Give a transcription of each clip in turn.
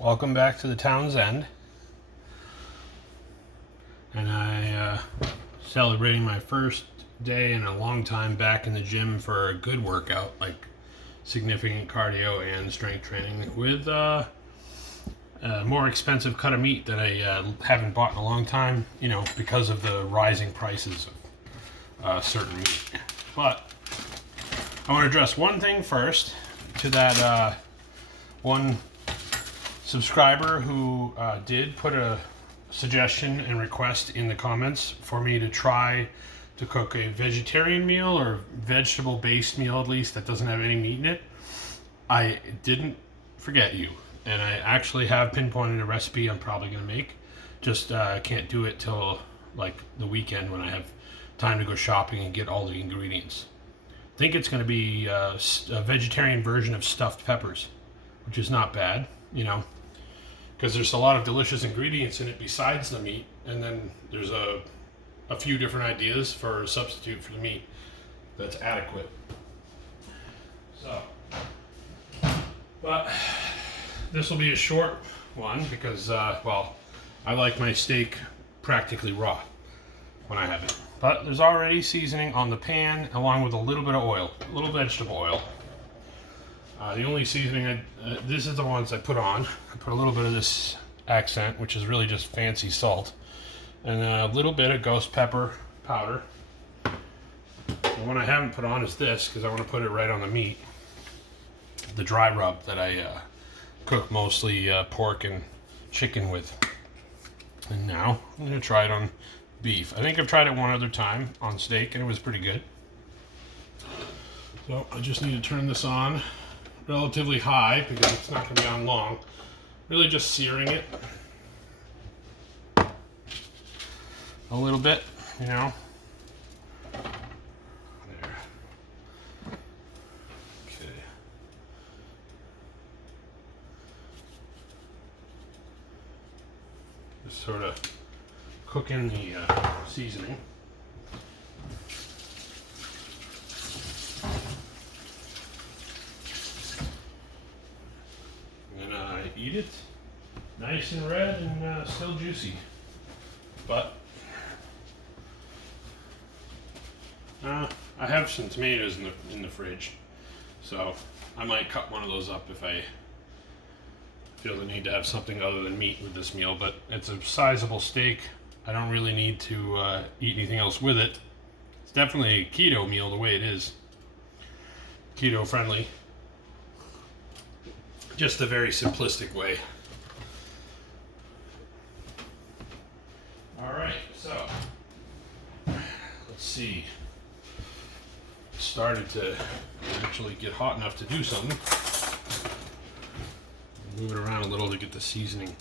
Welcome back to the Town's End. And I celebrating my first day in a long time back in the gym for a good workout, like significant cardio and strength training with a more expensive cut of meat that I haven't bought in a long time, you know, because of the rising prices of certain meat. But I want to address one thing first to that one subscriber who did put a suggestion and request in the comments for me to try to cook a vegetarian meal or vegetable based meal, at least, that doesn't have any meat in it. I didn't forget you, and I actually have pinpointed a recipe I'm probably going to make. Just can't do it till like the weekend when I have time to go shopping and get all the ingredients. I think it's going to be a vegetarian version of stuffed peppers, which is not bad, you know, because there's a lot of delicious ingredients in it besides the meat, and then there's a few different ideas for a substitute for the meat that's adequate. So, but this will be a short one because, well, I like my steak practically raw when I have it. But there's already seasoning on the pan along with a little bit of oil, a little vegetable oil. The only seasoning, this is the ones I put on. I put a little bit of this accent, which is really just fancy salt, and a little bit of ghost pepper powder. The one I haven't put on is this, because I want to put it right on the meat. The dry rub that I cook mostly pork and chicken with. And now I'm going to try it on beef. I think I've tried it one other time on steak, and it was pretty good. So I just need to turn this on relatively high because it's not going to be on long. Really just searing it a little bit, you know. There. Okay. Just sort of cooking the seasoning. Eat it nice and red and still juicy, but I have some tomatoes in the fridge, so I might cut one of those up if I feel the need to have something other than meat with this meal. But it's a sizable steak. I don't really need to eat anything else with it. It's definitely a keto meal the way it is, keto friendly. Just a very simplistic way. All right, so let's see. It started to actually get hot enough to do something. Move it around a little to get the seasoning.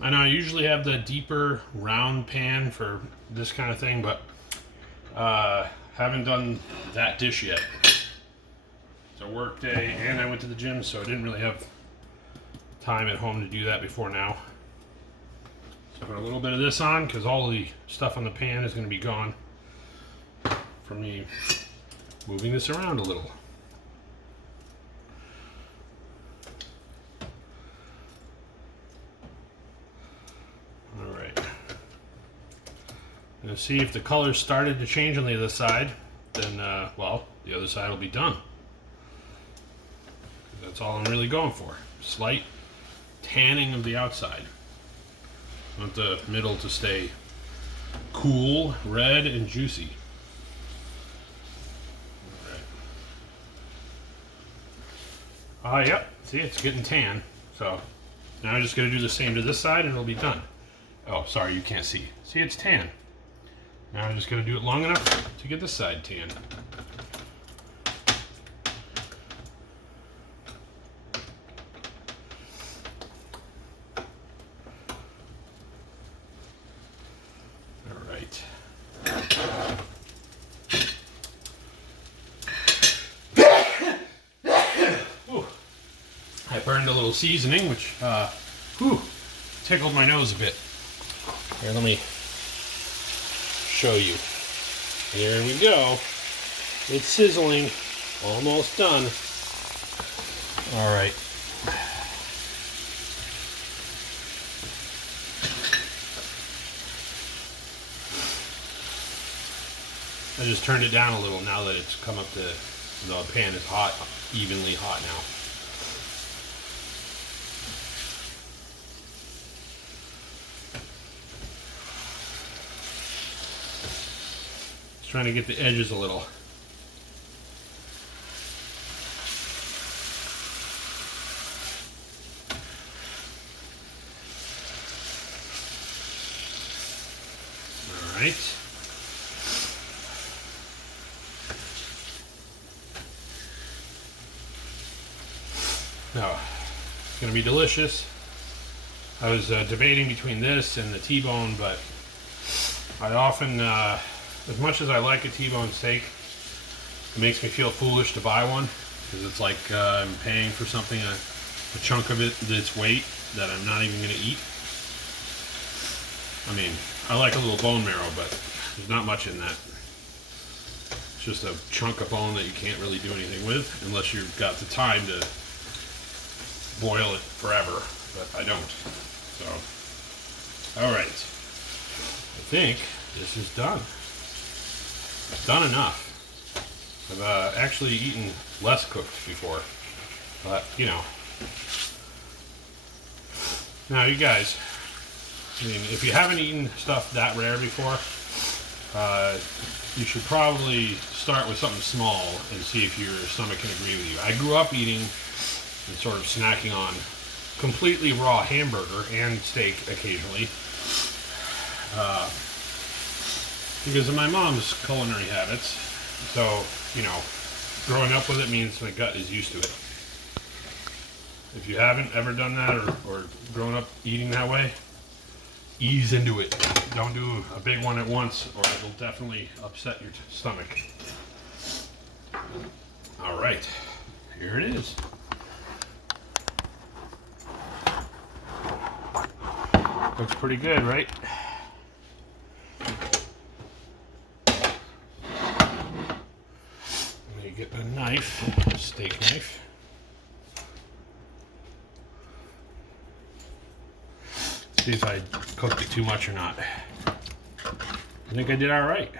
I know I usually have the deeper round pan for this kind of thing, but haven't done that dish yet. It's a work day and I went to the gym, so I didn't really have time at home to do that before now. So I put a little bit of this on because all the stuff on the pan is going to be gone from me moving this around a little. And see if the color started to change on the other side, then, well, the other side will be done. That's all I'm really going for. Slight tanning of the outside. I want the middle to stay cool, red, and juicy. Alright. Yep, see, it's getting tan. So, now I'm just going to do the same to this side and it'll be done. Oh, sorry, you can't see. See, it's tan. Now I'm just going to do it long enough to get the side tan. All right. I burned a little seasoning, which tickled my nose a bit. Here, let me show you. There we go. It's sizzling. Almost done. All right. I just turned it down a little now that it's come up to, the pan is hot, evenly hot now. Just trying to get the edges a little. All right. Now, it's going to be delicious. I was debating between this and the T-bone, but I often, as much as I like a T-bone steak, it makes me feel foolish to buy one, because it's like I'm paying for something, a chunk of it that's weight that I'm not even going to eat. I mean, I like a little bone marrow, but there's not much in that. It's just a chunk of bone that you can't really do anything with unless you've got the time to boil it forever, but I don't. So, all right. I think this is done. It's done enough. I've actually eaten less cooked before, but you know. Now, you guys, I mean, if you haven't eaten stuff that rare before, you should probably start with something small and see if your stomach can agree with you. I grew up eating and sort of snacking on completely raw hamburger and steak occasionally, because of my mom's culinary habits. So, you know, growing up with it means my gut is used to it. If you haven't ever done that or grown up eating that way, ease into it. Don't do a big one at once or it'll definitely upset your stomach. All right, here it is. Looks pretty good, right? Let me get a knife, a steak knife. See if I cooked it too much or not. I think I did all right.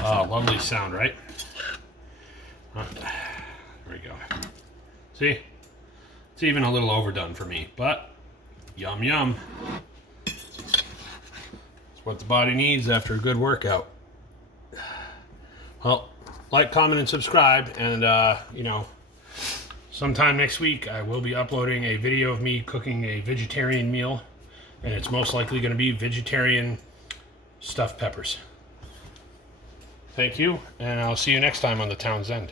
Oh, lovely sound, right? There we go. See? It's even a little overdone for me, but yum yum. It's what the body needs after a good workout. Well, like, comment, and subscribe, and you know, sometime next week I will be uploading a video of me cooking a vegetarian meal, and it's most likely going to be vegetarian stuffed peppers. Thank you, and I'll see you next time on the Town's End.